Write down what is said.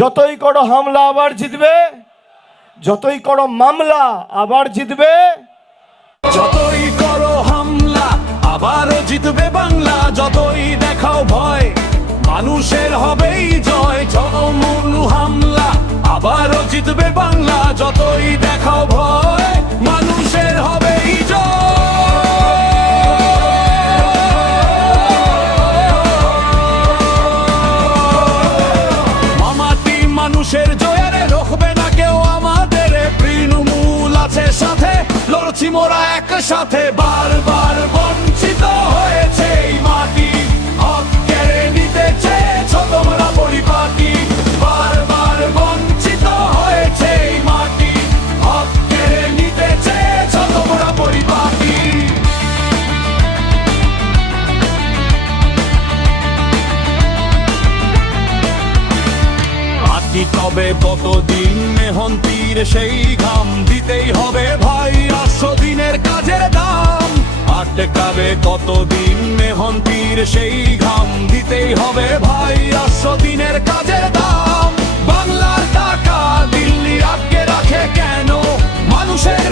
যতই করো হামলা আবার জিতবে, যতই করো মামলা আবার জিতবে, যতই করো হামলা আবারও জিতবে বাংলা। যতই দেখাও ভয় মানুষের হবেই জয়। জনমূল হামলা আবারও জিতবে বাংলা। যতই দেখাও ভয় মানুষের হবেই জয়। মামাটি মানুষের জয়ারে রোখবে না কেউ আমাদের। তৃণমূল আছে সাথে, লড়ছি মোরা একসাথে। বারবার বঞ্চিত হয়েছে এই মাটি, হক কেড়ে নিতে চেয়েছ তোমরা পরিপাটি। বারবার বঞ্চিত হয়েছে এই মাটি, হক কেড়ে নিতে চেয়েছ তোমরা পরিপাটি। মাটি তবে কতদিন মেহনতির সেই ঘাম দিতেই হবে ভাই 800 দিনের কাজের দাম। আটকাবে কতদিন মেহনতির সেই ঘাম দিতেই হবে ভাই 800 দিনের কাজের দাম। বাংলার টাকা দিল্লি আটকে রাখে কেন? মানুষের